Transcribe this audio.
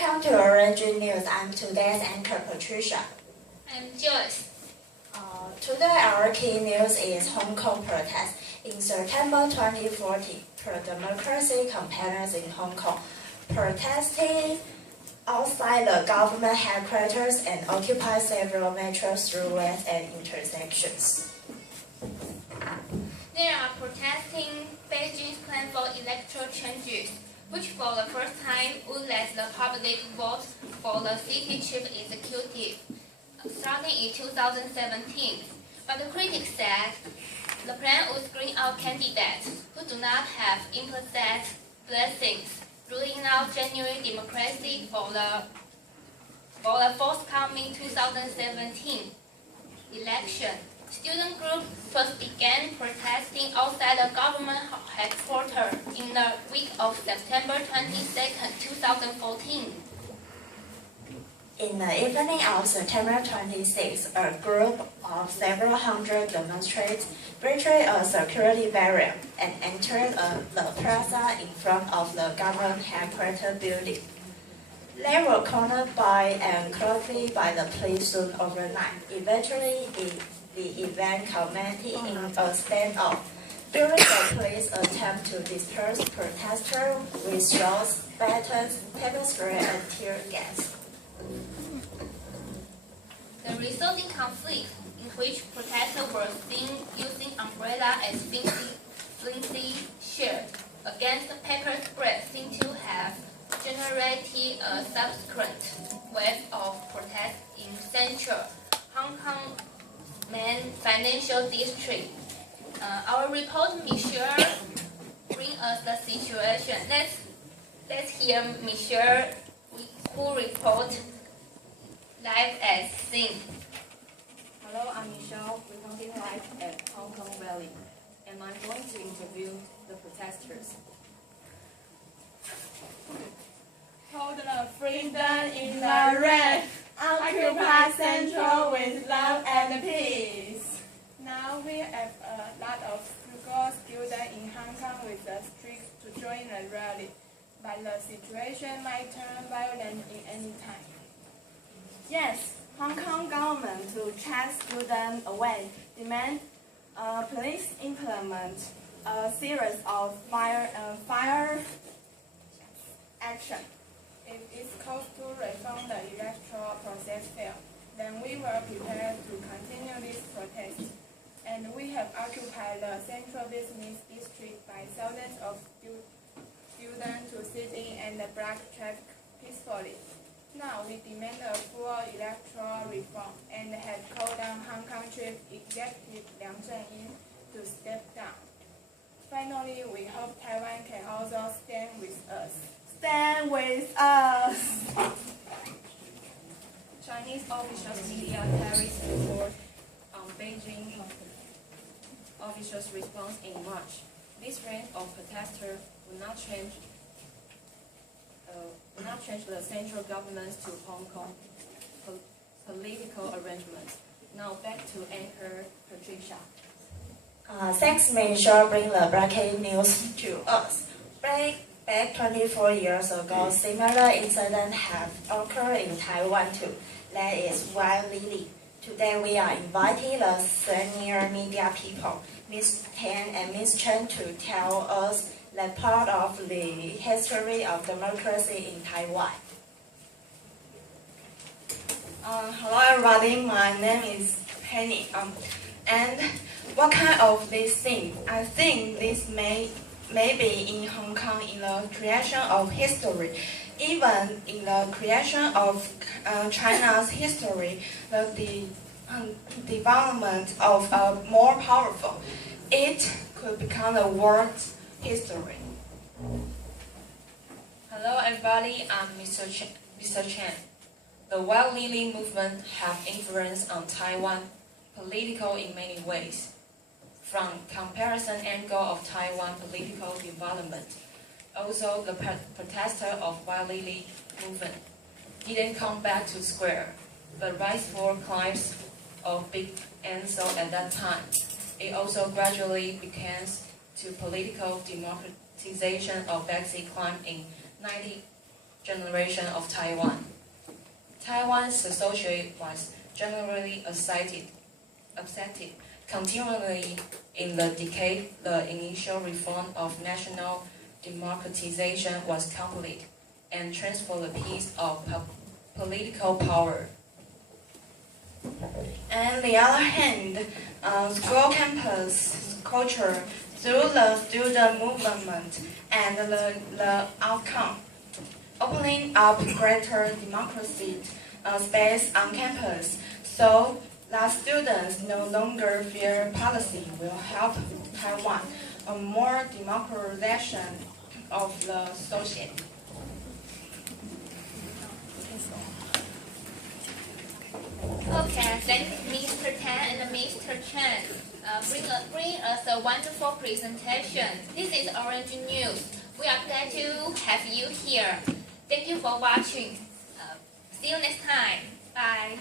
Welcome to Orange News. I'm today's anchor, Patricia. I'm Joyce. Today our key news is Hong Kong protest. In September 2014, pro-democracy campaigners in Hong Kong protested outside the government headquarters and occupied several metro throughways and intersections. They are protesting Beijing's plan for electoral changes, which for the first time would let the public vote for the city chief executive, starting in 2017. But the critics said the plan would screen out candidates who do not have implicit blessings, ruling out genuine democracy for the forthcoming 2017 election. Student groups first began protesting outside the government headquarters in the week of September 22, 2014. In the evening of September 26, a group of several hundred demonstrators breached a security barrier and entered the plaza in front of the government headquarters building. They were cornered by and closely by the police soon overnight. Eventually, the event culminated in a standoff. During the police attempt to disperse protesters with straws, batons, pepper spray, and tear gas. The resulting conflict, in which protesters were seen using umbrellas as flimsy shields against pepper spray, seemed to have generated a subsequent wave of protests in central Hong Kong main financial district. Our report, Michelle, bring us the situation. Let's hear Michelle, who report live at scene. Hello, I'm Michelle, reporting live at Hong Kong Rally, and I'm going to interview the protesters. Hold the freedom in the red. Occupy Central with love and peace. Now we have a lot of school students in Hong Kong with the streets to join the rally, but the situation might turn violent in any time. Yes, Hong Kong government to chase students away demand police implement a series of fire action. If it's called to reform the electoral process fail, then we were prepared to continue this protest. And we have occupied the central business district by thousands of students to sit in and block traffic peacefully. Now we demand a full electoral reform and have called on Hong Kong Chief Executive Liang Zhenyin to step down. Finally, we hope Taiwan can also stand with us. Stand with us. Chinese officials media carries report on Beijing officials' response in March. This range of protesters will not change the central government to Hong Kong political arrangements. Now back to anchor Patricia. Thanks, Michelle, bring the breaking news to us. Back 24 years ago, similar incidents have occurred in Taiwan too. That is why Lily. Today we are inviting the senior media people, Ms. Tan and Ms. Chen, to tell us that part of the history of democracy in Taiwan. Hello everybody, my name is Penny. And what kind of this thing? I think this may be in Hong Kong in the creation of history. Even in the creation of China's history, the development of more powerful, it could become the world's history. Hello everybody, I'm Mr. Chen. The Wild Lily movement have influence on Taiwan political in many ways. From comparison angle of Taiwan political development, also the protester of Wild Lily movement didn't come back to square, but rise for climbs of big and so at that time, it also gradually begins to political democratization of basic climb in generation of Taiwan. Taiwan's society was generally accepted continually in the decade. The initial reform of national democratization was complete and transferred a piece of political power. On the other hand, school campus culture through the student movement and the outcome, opening up greater democracy space on campus, so that students no longer fear policy will help Taiwan a more democratization of the society. Okay, thanks Mr. Tan and Mr. Chen. Bring us a wonderful presentation. This is Orange News. We are glad to have you here. Thank you for watching. See you next time. Bye.